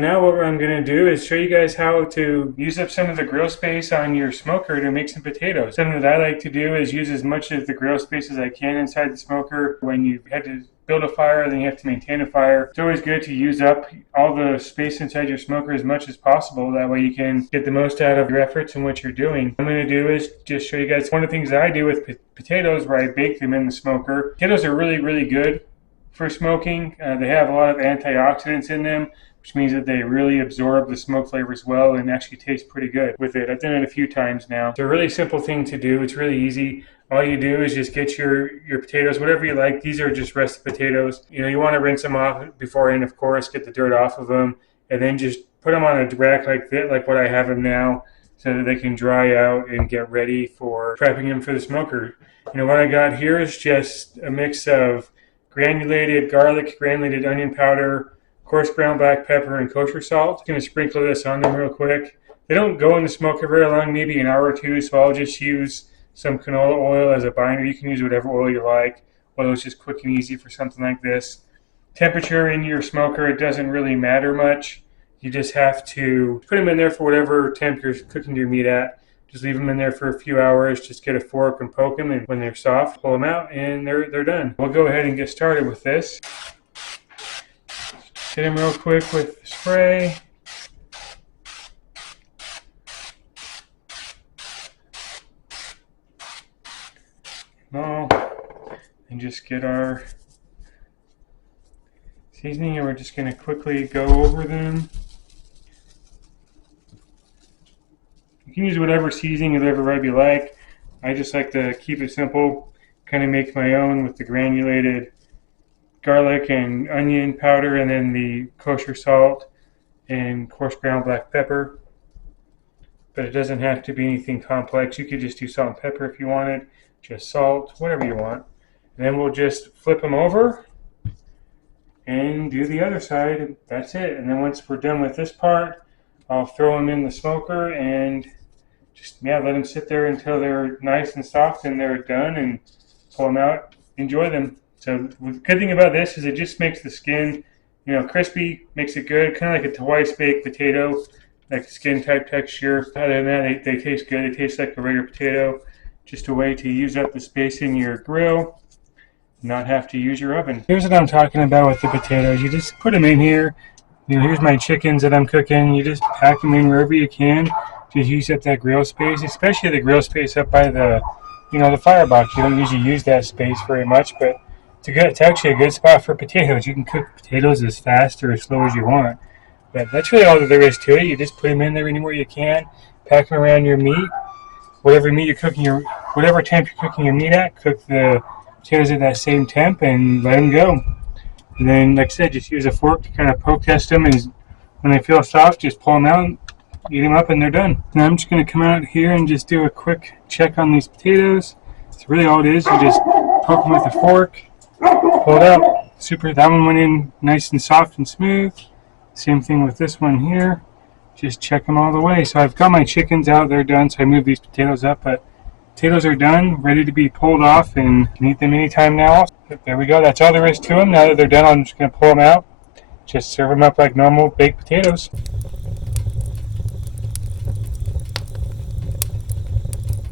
Now what I'm going to do is show you guys how to use up some of the grill space on your smoker to make some potatoes. Something that I like to do is use as much of the grill space as I can inside the smoker. When you had to build a fire, then you have to maintain a fire. It's always good to use up all the space inside your smoker as much as possible. That way you can get the most out of your efforts and what you're doing. What I'm going to do is just show you guys one of the things that I do with potatoes where I bake them in the smoker. Potatoes are really good for smoking. They have a lot of antioxidants in them, which means that they really absorb the smoke flavors well and actually taste pretty good with it. I've done it a few times now. It's a really simple thing to do. It's really easy. All you do is just get your potatoes, whatever you like. These are just russet potatoes. You want to rinse them off beforehand, of course, get the dirt off of them, and then just put them on a rack like that, like what I have them now, so that they can dry out and get ready for prepping them for the smoker. What I got here is just a mix of granulated garlic, granulated onion powder, coarse ground black pepper, and kosher salt. I'm going to sprinkle this on them real quick. They don't go in the smoker very long, maybe an hour or two, so I'll just use some canola oil as a binder. You can use whatever oil you like. Oil is just quick and easy for something like this. Temperature in your smoker, it doesn't really matter much. You just have to put them in there for whatever temp you're cooking your meat at. Just leave them in there for a few hours. Just get a fork and poke them, and when they're soft, pull them out, and they're done. We'll go ahead and get started with this. Hit them real quick with the spray. And just get our seasoning, and we're just going to quickly go over them. You can use whatever seasoning or whatever rub you like. I just like to keep it simple, kind of make my own with the granulated garlic and onion powder, and then the kosher salt and coarse ground black pepper. But it doesn't have to be anything complex. You could just do salt and pepper if you wanted, just salt, whatever you want. And then we'll just flip them over and do the other side, and that's it. And then once we're done with this part, I'll throw them in the smoker and just let them sit there until they're nice and soft and they're done, and pull them out, enjoy them. So the good thing about this is it just makes the skin, crispy, makes it good, kind of like a twice baked potato, like skin type texture. Other than that, they taste good. They taste like a regular potato. Just a way to use up the space in your grill, not have to use your oven. Here's what I'm talking about with the potatoes. You just put them in here. Here's my chickens that I'm cooking. You just pack them in wherever you can. Just use up that grill space, especially the grill space up by the, the firebox. You don't usually use that space very much, but it's actually a good spot for potatoes. You can cook potatoes as fast or as slow as you want. But that's really all that there is to it. You just put them in there anywhere you can. Pack them around your meat. Whatever meat you're cooking, whatever temp you're cooking your meat at, cook the potatoes at that same temp and let them go. And then, like I said, just use a fork to kind of poke test them, and when they feel soft, just pull them out, eat them up, and they're done. Now I'm just going to come out here and just do a quick check on these potatoes. That's really all it is. You just poke them with a fork, pull it out. Super. That one went in nice and soft and smooth. Same thing with this one here. Just check them all the way. So I've got my chickens out, they're done, so I moved these potatoes up, but potatoes are done, ready to be pulled off, and you can eat them anytime now. But there we go, that's all there is to them. Now that they're done, I'm just going to pull them out, just serve them up like normal baked potatoes.